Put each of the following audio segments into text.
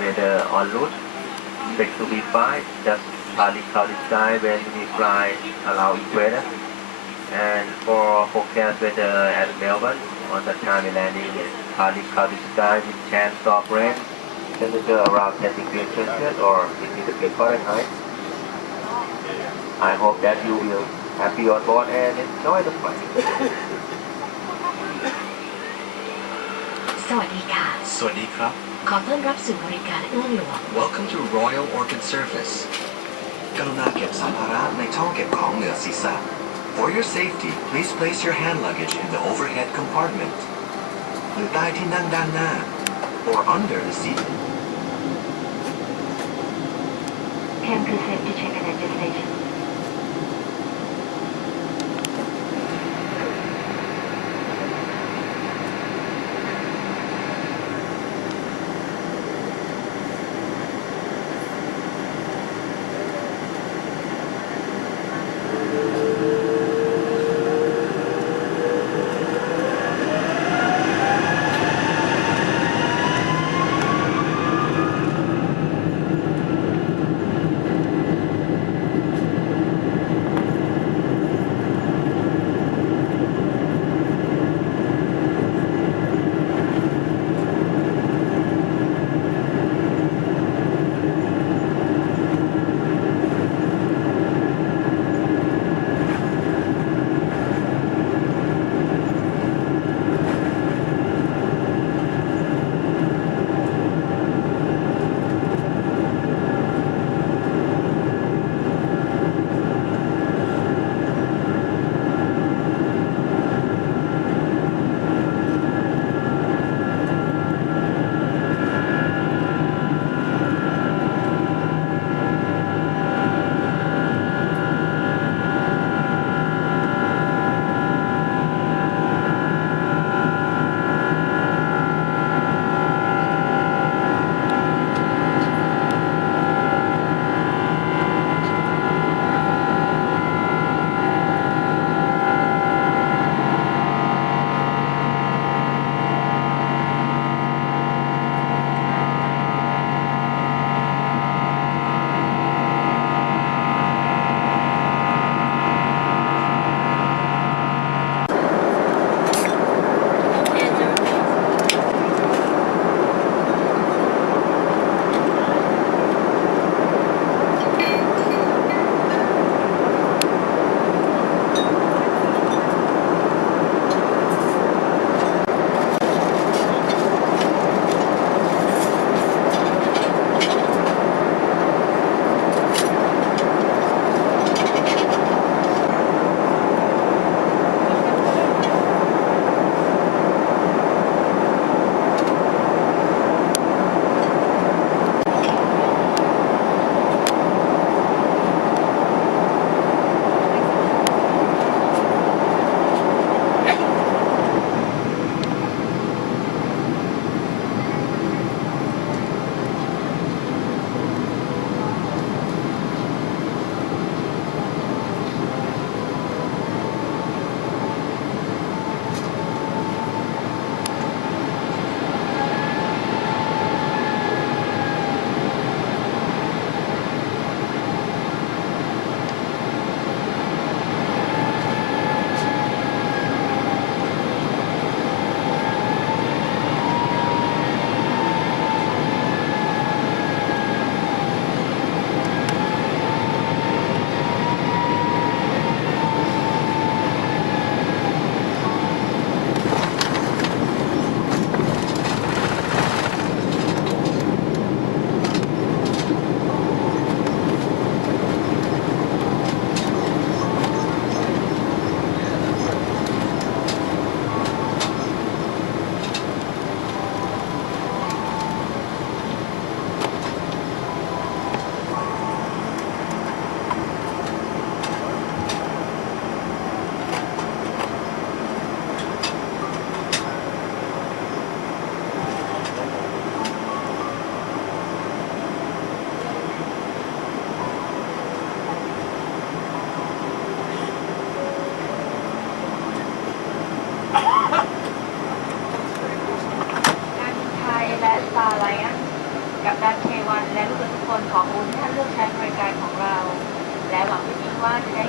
weather en route. Expect to be fine. Just partly cloudy sky when we fly around equator. And for forecast weather at Melbourne, on the time we're landing, partly cloudy sky with chance of rain. Temperature around 10 degrees Celsius or 50 degrees Fahrenheit. I hope that you will happy on board and enjoy the flight. สวัสดีค่ะ สวัสดีครับ ขอต้อนรับสู่บริการเอื้องหลวง Welcome to Royal Orchid Service กรุณาเก็บสัมภาระในช่องเก็บของเหนือศีรษะ For your safety, please place your hand luggage in the overhead compartment หรือใต้ที่นั่งด้านหน้า or under the seat. Cam to safety check at the station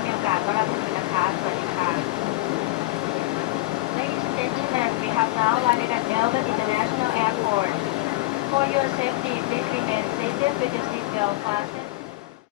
มีโอกาสก็รับมือนะคะสวัสดีค่ะ Ladies and gentlemen, we have now landed at Melbourne International Airport. For your safety, please remain seated with your seatbelt fastened.